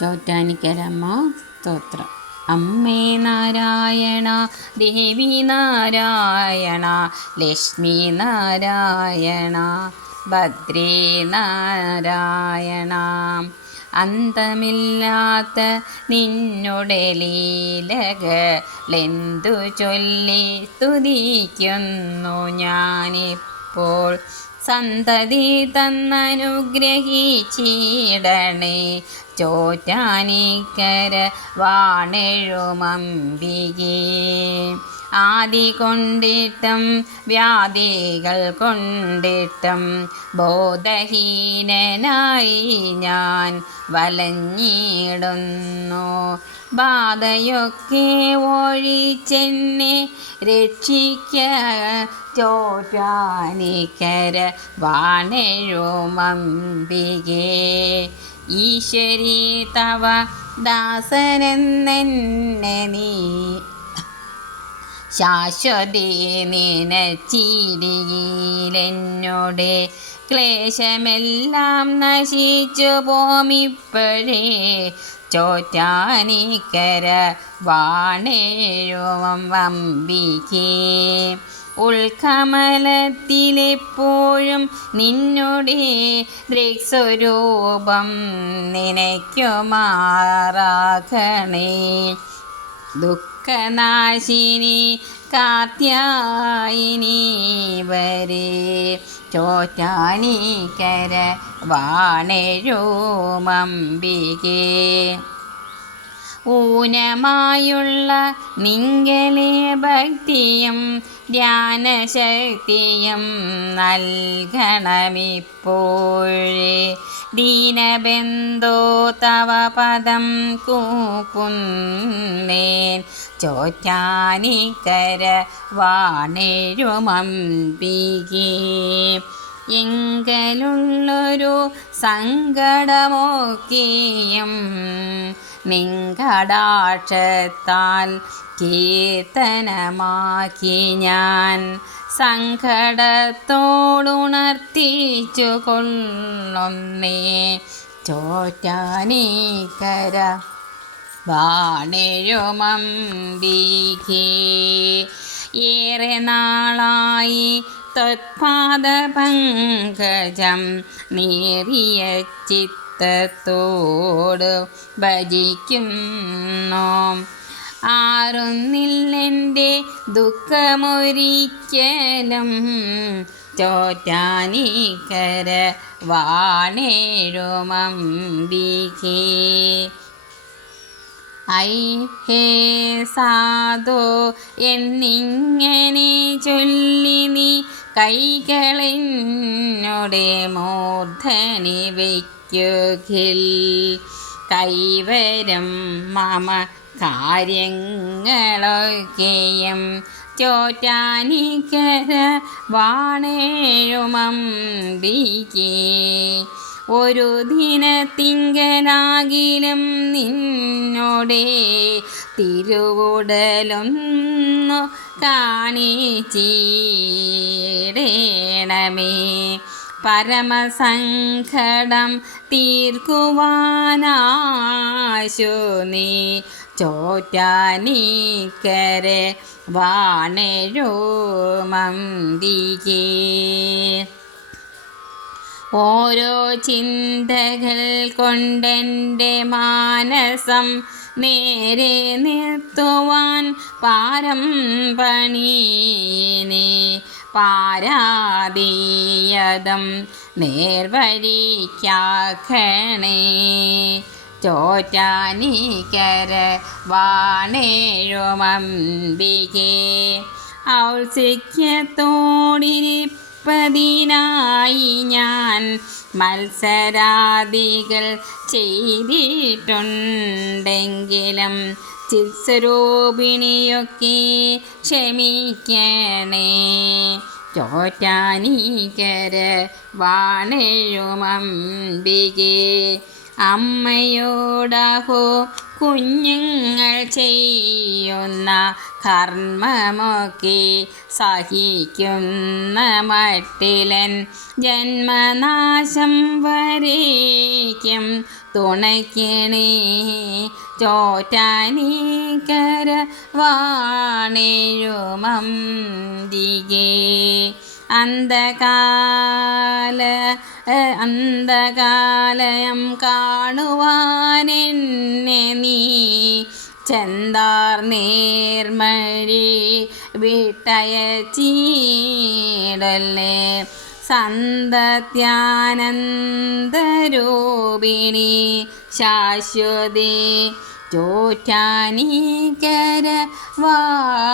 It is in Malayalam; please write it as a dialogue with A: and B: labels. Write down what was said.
A: ചോറ്റാനിക്കരമ്മ സ്തോത്രം. അമ്മേ നാരായണ ദേവി നാരായണ ലക്ഷ്മി നാരായണ ഭദ്രേ നാരായണ. അന്തമില്ലാത്ത നിന്നുടെ ലീലകളെന്തു ചൊല്ലി സ്തുതിക്കുന്നു ഞാനിപ്പോൾ. സന്തതി തന്നനുഗ്രഹിച്ചിടണേ ചോറ്റാനിക്കര വാണെഴുമമ്പികേ. ആദി കൊണ്ടിട്ടം വ്യാധികൾ കൊണ്ടിട്ടം ബോധഹീനനായി ഞാൻ വലഞ്ഞിടുന്നു. ബാധയൊക്കെ ഒഴിച്ചെന്നെ രക്ഷിക്ക ചോറ്റാനിക്കര വാണെഴുമമ്പികേ. ഈശ്വരി തവ ദാസനെന്നെ നീ. ശാശ്വതി നിനച്ചിരിയിലെന്നോടെ ക്ലേശമെല്ലാം നശിച്ചു പോമിപ്പോഴേ. ചോറ്റാനിക്കര വാണേഴുവം വമ്പിക്കേ. ഉൾക്കമലത്തിലെപ്പോഴും നിന്നുടെ ദൃക്സ്വരൂപം നിനയ്ക്കുമാറാകണേ ദുഃഖനാശിനി കാത്യായിനി വരെ. ചോറ്റാനിക്കര വാണെഴുമമ്പികേ. ഊനമായുള്ള നിങ്കലെ ഭക്തിയും ധ്യാനശക്തിയും നൽകണമിപ്പോഴേ. ദീനബന്ധോ തവ പദം കൂപ്പുന്നേൻ. ചോറ്റാനിക്കര വാണെഴുമമ്പികേ. എങ്കലുള്ളൊരു സങ്കടമൊക്കെയും നിങ്കടാക്ഷത്താൽ കീർത്തനമാക്കി ഞാൻ സങ്കടത്തോടുണർത്തിച്ചു കൊള്ളുന്നേ ചോറ്റാനീക്കര ഏറെ നാളായി ത്വത്പാദപങ്കജം നേറിയ ചിത്തത്തോട് ഭജിക്കുന്നു. ആറുന്നില്ലെന്റെ ദുഃഖമൊരിക്കലും ചോറ്റാനിക്കര വാണേഴുമമ്പികേ. ഐ ഹേ സാധോ എന്നിങ്ങനെ ചൊല്ലി നീ കൈകളെന്നോടെ മൂർധനി വയ്ക്കുകിൽ. കൈവരം മമ കാര്യങ്ങളൊക്കെയും ചോറ്റാനിക്കര വാണേഴുമമ്പികേ ഒരു ദിനത്തിങ്കനാകിലും നിന്നോടെ തിരുവുടലൊന്നു കാണിച്ചീടേണമേ പരമസങ്കടം തീർക്കുവാനാശു നീ. ചോറ്റാനിക്കരെ വാണഴുമന്തികേ ഓരോ ചിന്തകൾ കൊണ്ടെന്റെ മാനസം നേരെ നിർത്തുവാൻ പാരം പണീനെ പാരാതീയതം നേർവഴിക്കാക്കണേ. ചോറ്റാനിക്കര വാണേഴുമമ്പികേ. ഔത്സ്യത്തോടിരിപ്പ പതിനായി ഞാൻ മത്സരാദികൾ ചെയ്തിട്ടുണ്ടെങ്കിലും ചിത്സ്വരൂപിണിയൊക്കെ ക്ഷമിക്കണേ. ചോറ്റാനിക്കര വാണഴുമമ്പികേ അമ്മയോടഹോ കുഞ്ഞുങ്ങൾ ചെയ്യുന്ന കർമ്മമൊക്കെ സഹിക്കുന്ന മട്ടിലൻ ജന്മനാശം വരേക്കും. തുണയ്ക്കണേ ചോറ്റാനീക്കര വാണേഴുമന്തികേ അന്ധകാല അന്ധകാലയം കാണുവാനെന്നെ നീ ചെന്താർ നേർമഴി വിട്ടയച്ചീടല്ലേ സന്തത്യാനന്ദരൂപിണി ശാശ്വതി ചോറ്റാനീകര വാണേഴുമമ്പികേ.